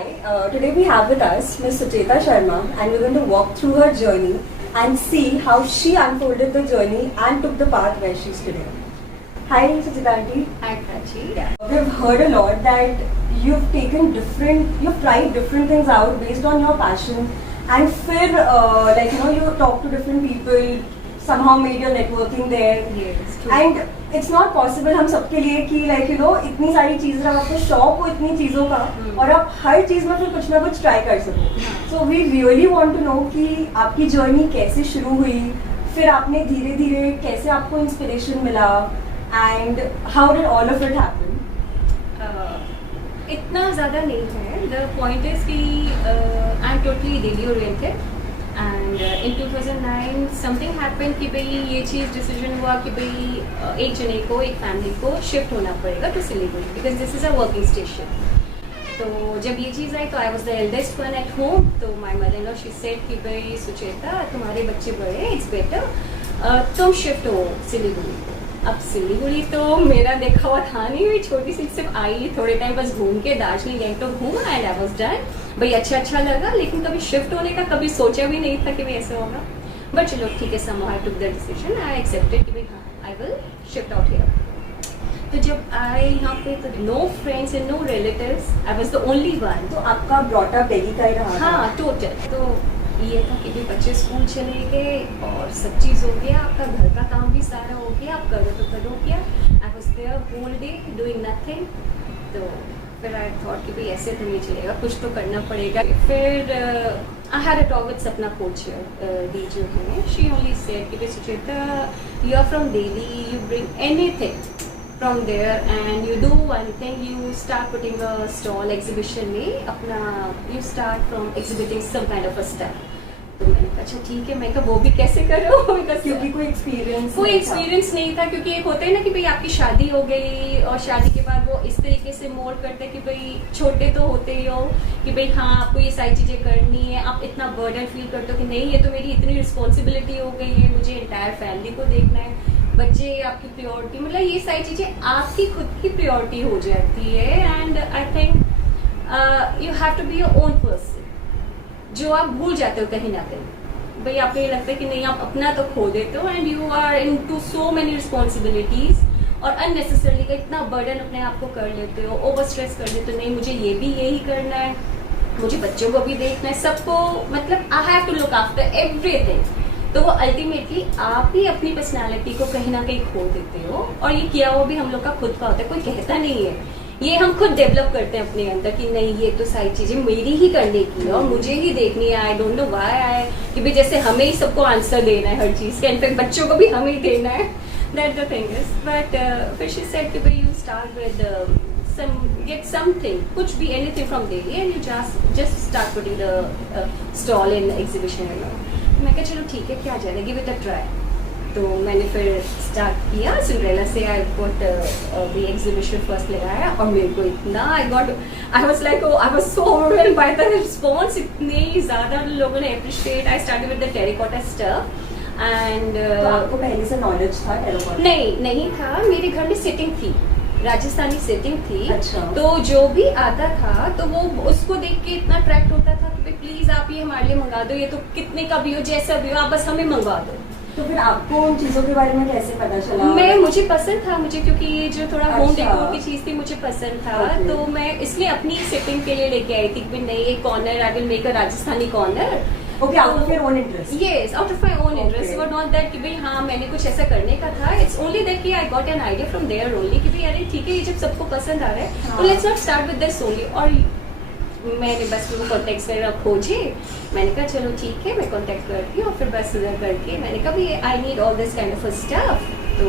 Hi, today we have with us Ms. Sucheta Sharma and we're going to walk through her journey and see how she unfolded the journey and took the path where she is today. Hi Sucheta aunty. Hi Prachi. We've heard a lot that you've tried different things out based on your passion and you talk to different people, somehow made your networking there. Yes, true. And it's not possible हम सबके लिए कि इतनी सारी चीज़ें जब आपको शौक हो इतनी चीज़ों का और आप हर चीज़ में फिर कुछ ना कुछ ट्राई कर सको. So we really want to know कि आपकी जर्नी कैसे शुरू हुई, फिर आपने धीरे धीरे कैसे आपको इंस्पिरेशन मिला and how did all of it happen. इतना ज़्यादा नहीं है. द पॉइंट इज कि I am totally Delhi oriented and in 2009 something happen कि भाई ये चीज़ डिसीजन हुआ कि भाई एक जने को, एक फैमिली को शिफ्ट होना पड़ेगा to Siliguri because this is a working station. तो जब ये चीज़ आई तो I was the eldest one at home. तो my mother in law she said कि भाई सुचेता तुम्हारे बच्चे बड़े, इट्स बेटर तुम शिफ्ट हो सिलीगुड़ी. अब सिलीगुड़ी तो मेरा देखा हुआ था नहीं, मैं छोटी सी सिर्फ आई थोड़े टाइम बस घूम के दार्जिलिंग गैंगटॉक घूमा एंड आई वाज डन. भाई अच्छा लगा, लेकिन कभी शिफ्ट होने का कभी सोचा भी नहीं था कि भाई ऐसा होगा. बट चलो ठीक है, somehow I took the decision, I accepted कि भाई हाँ I will shift out here. तो जब आए यहाँ पे तो no friends and no relatives, I was the only one. तो आपका ब्रॉटअप दिल्ली का ही रहा. हाँ टोटल. तो ये था कि भी बच्चे स्कूल चले गए और सब चीज़ हो गया, आपका घर का काम भी सारा हो गया, आप करो तो करो क्या. I was there whole day doing nothing. तो फिर आई थॉट कि भाई ऐसे तो नहीं चलेगा, कुछ तो करना पड़ेगा. फिर I had a talk with Sapna coach di जो है, शी ओनली सेड कि भाई Sucheta you are from Delhi, you bring anything from there and you do one thing, you start putting a stall exhibition में अपना you start from exhibiting some kind of a stuff. तो मैंने कहा अच्छा ठीक है. मैं कहा वो भी कैसे करो क्योंकि कोई एक्सपीरियंस नहीं था. क्योंकि एक होता है ना कि भाई आपकी शादी हो गई और शादी के बाद वो इस तरीके से मोड़ करते हैं कि भाई छोटे तो होते ही हो कि भाई हाँ आपको ये सारी चीज़ें करनी है, आप इतना बर्डन फील करते हो कि नहीं ये तो मेरी इतनी रिस्पॉन्सिबिलिटी हो गई है, मुझे एंटायर फैमिली को देखना है, बच्चे आपकी प्रायोरिटी, मतलब ये सारी चीज़ें आपकी खुद की प्रायोरिटी हो जाती है. And I think you have to be your own person, जो आप भूल जाते हो कहीं ना कहीं. भाई आपको ये लगता है कि नहीं आप अपना तो खो देते हो and you are into so many responsibilities और अननेसेसरली का इतना बर्डन अपने आप को कर लेते हो, ओवर स्ट्रेस कर लेते हो. नहीं मुझे ये भी यही करना है, मुझे बच्चों को भी देखना है, सबको, मतलब I have to look after everything. तो वो अल्टीमेटली आप ही अपनी पर्सनालिटी को कहीं ना कहीं खो देते हो. और ये किया वो भी हम लोग का खुद का होता है, कोई कहता नहीं है, ये हम खुद डेवलप करते हैं अपने अंदर कि नहीं ये तो सारी चीजें मेरी ही करने की है और मुझे ही देखनी है. I don't know why I कि भाई जैसे हमें ही सबको आंसर देना है हर चीज का, इनफैक्ट बच्चों को भी हमें ही देना है. That the thing is. But फिर शी सेड कि भाई you start with get something, कुछ भी anything from Delhi and you just start putting the stall in exhibition and all. मैं कहा चलो ठीक है क्या जाने, give it a try. तो मैंने फिर स्टार्ट किया सिंड्रेला से. I got the exhibition first लगाया और मेरे को इतना I was so overwhelmed by the response. इतने ज़्यादा लोगों ने appreciate. I started with the terracotta stuff and आपको पहले से नॉलेज था टेराकोटा? नहीं था. मेरे घर में सिटिंग थी, राजस्थानी सेटिंग थी. अच्छा. तो जो भी आता था तो वो उसको देख के इतना अट्रैक्ट होता था कि प्लीज आप ये हमारे लिए मंगा दो, ये तो कितने का भी हो जैसा भी हो आप बस हमें मंगवा दो. तो फिर आपको उन चीजों के बारे में कैसे पता चला? मुझे पसंद था, मुझे क्योंकि ये जो थोड़ा होम डेकोर की चीज थी मुझे पसंद था. Okay. तो मैं इसलिए अपनी सेटिंग के लिए लेके आई थी कि नहीं एक corner I will make a Rajasthani corner. Okay, out of your own interest? Yes, out of my own interest. But not that कि भाई हाँ मैंने कुछ ऐसा करने का था. इट्स ओनली दैट कि I got an idea from there only कि भाई अरे ठीक है ये जब सबको पसंद आ रहा है तो let's not start with this only. और मैंने बस वो कॉन्टेक्ट्स वगैरह खोजे. मैंने कहा चलो ठीक है मैं कॉन्टेक्ट करती हूँ. फिर बस उधर करके मैंने कहा भाई I need all this kind of a stuff. तो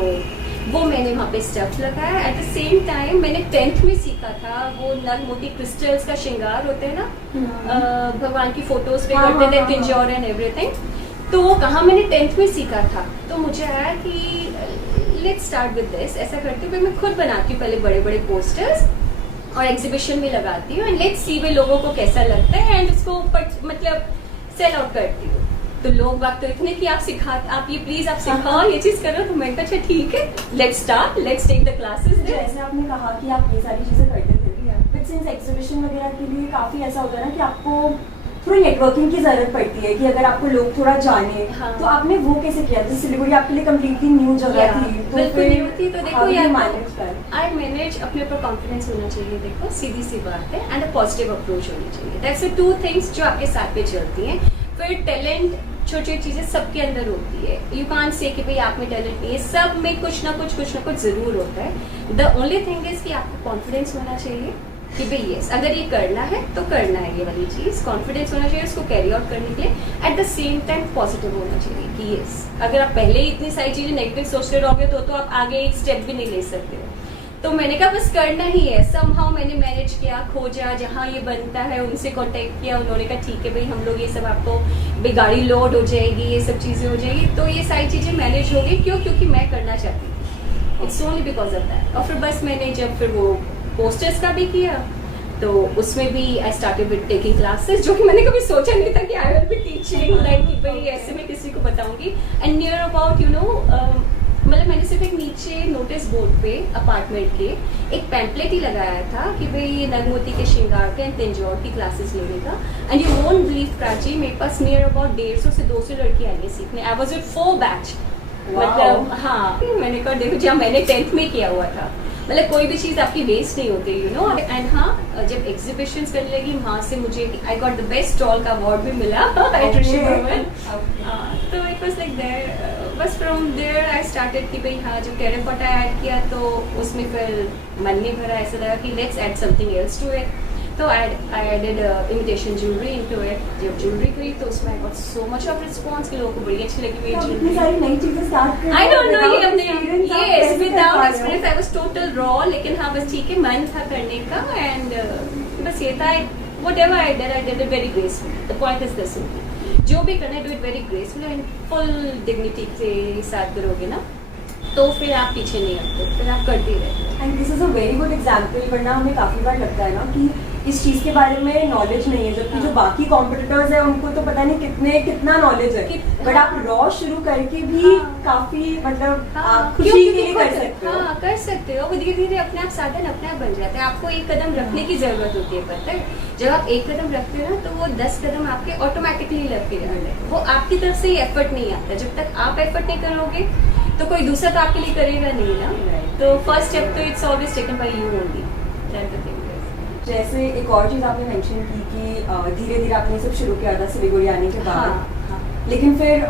वो मैंने वहाँ पे स्टफ लगाया. एट द सेम टाइम मैंने 10th में सीखा था वो नग मोती क्रिस्टल्स का श्रृंगार होते हैं ना, भगवान की फोटोज पे करते थे तिंजौर एंड एवरीथिंग. तो वो कहाँ मैंने 10th में सीखा था. तो मुझे आया कि लेट्स स्टार्ट विद दिस. ऐसा करती हूँ मैं खुद बनाती हूँ पहले बड़े बड़े पोस्टर्स और एग्जीबिशन में लगाती हूँ एंड लेट्स सी वे लोगों को कैसा लगता है एंड उसको मतलब सेल आउट करती हूँ. तो लोग बात तो इतने कि आप ये प्लीज आप सिखाओ ये चीज करो. तो मैं अच्छा ठीक है let's start, let's take the classes. जैसे आपने कहा कि आप ये सारी चीजें करते थे, बट सिंस एग्जीबिशन वगैरह के लिए काफी ऐसा होता है ना कि आपको थोड़ी नेटवर्किंग की जरूरत पड़ती है कि अगर आपको लोग थोड़ा जाने, हाँ। तो आपने वो कैसे किया? जैसे सिलीगुड़ी आपके लिए कम्प्लीटली न्यू जगह थी, तो बिल्कुल फिर न्यू थी, तो देखो how did you यार manage that? आई मैनेज, अपने ऊपर कॉन्फिडेंस होना चाहिए, देखो सीधी सी बात है, एंड अ पॉजिटिव अप्रोच होनी चाहिए। दैट्स द टू थिंग्स जो आपके साथ पे चलती हैं। फिर टैलेंट, छोटी छोटी चीजें सबके अंदर होती है, यू कांट से कि भाई आप में टैलेंट नहीं है, सब में कुछ ना कुछ जरूर होता है। द ओनली थिंग इज कि आपको कॉन्फिडेंस होना चाहिए कि भाई यस, अगर ये करना है तो करना है, ये वाली चीज कॉन्फिडेंस होना चाहिए उसको कैरी आउट करने के लिए। At the same time positive होना चाहिए कि यस, अगर आप पहले ही इतनी सारी चीजें नेगेटिव सोचते रहोगे तो आप आगे एक स्टेप भी नहीं ले सकते हो। तो मैंने कहा बस करना ही है। समहाउ मैंने मैनेज किया, खोजा, जहाँ ये बनता है उनसे कांटेक्ट किया, उन्होंने कहा ठीक है भाई हम लोग ये सब आपको, भाई गाड़ी लोड हो जाएगी, ये सब चीजें हो जाएगी, तो ये सारी चीजें मैनेज हो गई। क्यों? क्योंकि मैं करना चाहती थी, it's only because of that. और फिर बस मैंने जब फिर वो पोस्टर्स का भी किया, तो उसमें भी I started with taking classes, जो कि मैंने कभी सोचा नहीं था कि I will be teaching, like कि भाई ऐसे मैं किसी को बताऊंगी। And near about you know, मतलब मैंने सिर्फ एक नीचे नोटिस बोर्ड पे अपार्टमेंट के एक पैम्पलेट ही लगाया था कि भाई नगमोती के श्रृंगार के एंड तंजौर की क्लासेस लेने का। And you won't believe Prachi, मेरे पास नियर अबाउट 150 से 200 लड़की आई है सीखने। I was with 4 batch. मतलब हाँ, मैंने कहा देखो जहाँ मैंने 10th में किया हुआ था, मतलब कोई भी चीज आपकी वेस्ट नहीं होती, यू नो। एंड हाँ, जब एग्जीबिशंस करने लगी वहाँ से मुझे I got the best stall का अवार्ड भी मिला एट ऋषि भवन। तो इट वाज लाइक देयर, बस फ्रॉम देयर आई स्टार्टेड कि भाई हाँ, जो टेराकोटा ऐड किया तो उसमें फिर मन नहीं भरा, ऐसा लगा कि let's add something else to it. तो I added imitation jewellery into it. जब ज्वेलरी करी तो उसमें I got so much of response कि लोगों को बड़ी अच्छी लगी मेरी इतनी ज्वेलरी। सारी नई चीजें स्टार्ट कर, आई डोंट नो, ये हमने yes without experience I was total raw, लेकिन हाँ बस ठीक है, मन था करने का। एंड बस ये था, whatever I did it very graceful. The point is this, जो भी करना है do it very graceful and full dignity के साथ करोगे ना, तो फिर आप पीछे नहीं हटते, फिर आप करते ही रहते हो। And this is a very good example. वरना हमें काफी बार लगता है ना कि इस चीज के बारे में नॉलेज नहीं है, जबकि जो बाकी कॉम्पिटिटर्स है उनको तो पता नहीं कितना नॉलेज है, बट आप रॉ शुरू करके भी काफी मतलब आप खुशी के लिए कर सकते हो। हाँ, कर सकते हो। वो धीरे धीरे अपने आप साधन अपने आप बन जाते हैं। आपको एक कदम रखने की जरूरत होती है, पता है। जब आप एक कदम रखते हो ना, तो वो 10 कदम आपके ऑटोमेटिकली लगते हैं। वो आपकी तरफ से ही एफर्ट नहीं आता। जब तक आप एफर्ट नहीं करोगे तो कोई दूसरा तो आपके लिए करेगा नहीं ना। तो फर्स्ट स्टेप तो it's always taken by you only, that's the thing. जैसे एक और चीज आपने मेंशन की कि धीरे धीरे आपने सब शुरू किया था सिलीगुड़ी आने के बाद। हाँ। लेकिन फिर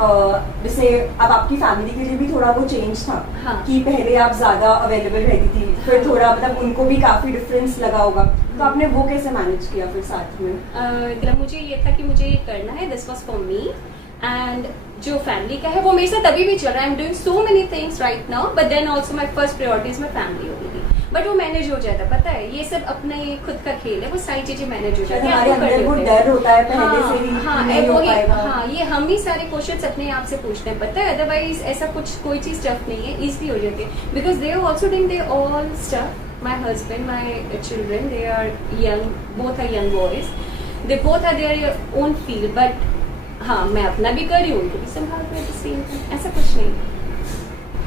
जैसे अब आपकी फैमिली के लिए भी थोड़ा वो चेंज था। हाँ। कि पहले आप ज्यादा अवेलेबल रहती थी, फिर थोड़ा मतलब उनको भी काफी डिफरेंस लगा होगा, तो आपने वो कैसे मैनेज किया फिर साथ में? मतलब मुझे ये था कि मुझे ये करना है, this was for me. And जो फैमिली का है वो मेरे साथ अभी भी चल रहा है। I am doing so many things right now, but then also my first priority is my family होगी। बट वो मैनेज हो जाता है, पता है। ये सब अपने खुद का खेल है, वो सारी चीजें मैनेज हो जाती है। हमारे अंदर वो डर होता है पहले से ही, हाँ, नहीं हो पाएगा। हाँ, ये हम ही सारे क्वेश्चंस अपने आप से पूछते हैं, पता है। अदरवाइज ऐसा कुछ कोई चीज टफ नहीं है, इजली हो जाती है। Because they are also doing their all stuff. My husband, my children, they are young, both are young boys, they both are their own field. But हाँ, मैं अपना भी कर रही हूँ, उनको भी संभाल रही हूँ, ऐसा कुछ नहीं।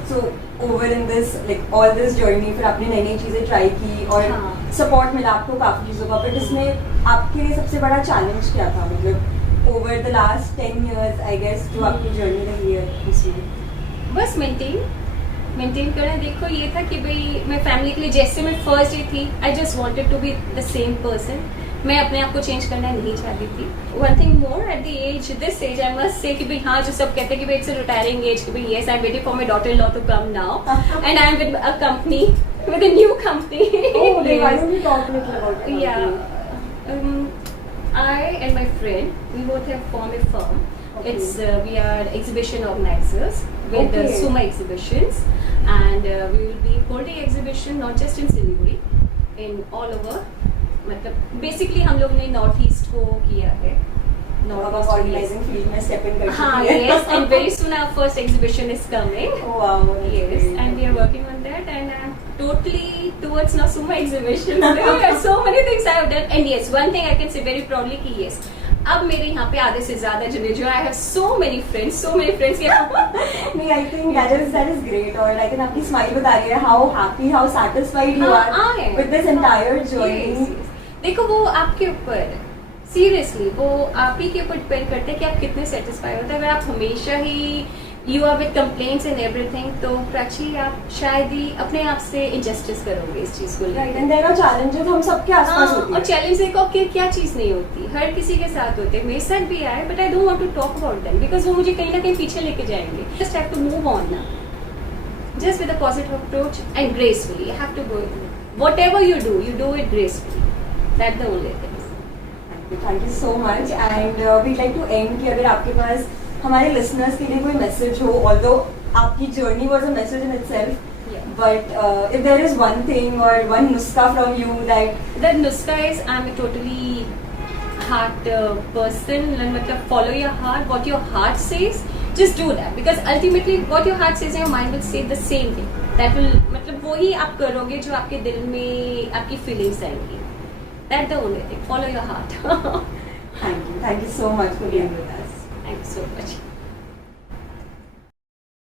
So over in this like all this journey, फिर आपने नई नई चीजें ट्राई की और हाँ। सपोर्ट मिला आपको काफी चीजों का, बट इसमें आपके लिए सबसे बड़ा चैलेंज क्या था? मतलब over the last 10 years I guess जो आपकी जर्नी रही है उसमें। बस मेंटेन करना। देखो ये था कि भाई मैं फैमिली के लिए, जैसे मैं फर्स्ट डे थी, I just wanted to be the same person. मैं अपने आप को चेंज करना नहीं चाहती थी। One thing more, at the age this age I must say कि भाई हाँ, जो सब कहते हैं कि भाई इट्स अ रिटायरिंग एज, कि भाई yes I am waiting for my daughter in law to come now and I am with a company, with a new company. Oh, okay, why don't we talk a little about it? Yeah. I and my friend, we both have formed a firm. Okay. We are exhibition organizers with Okay. Suma Exhibitions, and we will be holding exhibition not just in Siliguri, in all over. मतलब basically हम लोग ने north east को किया है। अब आप organising field में स्टेप इन कर चुकी हाँ, हैं। yes, and very soon our first exhibition is coming. Oh wow, that's Yes, great. and we are working on that, and I'm totally towards now Suma exhibition. There are so many things I have done, and yes, one thing I can say very proudly कि yes, अब मेरे यहाँ पे आधे से ज्यादा जने जो I have so many friends के नहीं, I think that is great, और I think आपकी स्माइल बता रही है how happy, how satisfied you हाँ, are I am. with this entire journey. Yes, yes. देखो वो आपके ऊपर सीरियसली वो आप ही के ऊपर डिपेंड करते हैं कि आप कितने सेटिस्फाई होते हैं। अगर आप हमेशा ही you are with complaints and everything, तो एक्चुअली आप शायद ही अपने आप से इंजस्टिस करोगे इस चीज को right, and there are challenges हम सबके आसपास होती और है। चैलेंज देखो कि क्या चीज नहीं होती, हर किसी के साथ होते हैं, मेरे साथ भी आए, but I don't want to talk about them because वो मुझे कहीं ना कहीं पीछे लेके जाएंगे। Just have to move on ना, just with a positive approach and gracefully. You have to go. Whatever you do it gracefully. That's the only thing. Thank you so much and we'd like to and कि अगर आपके पास हमारे listeners के लिए कोई message हो, although आपकी journey was a message in itself, but if there is one thing और वन नुस्खा from you that That nuska is I'm a totally heart person. मतलब follow your heart. What your heart says, just do that. Because ultimately, what your heart says and your mind will say the same thing. That will मतलब वो ही आप करोगे जो आपके दिल में आपकी फीलिंग्स आएंगी. That's the only thing. Follow your heart. Thank you so much for being with us. Thank you so much.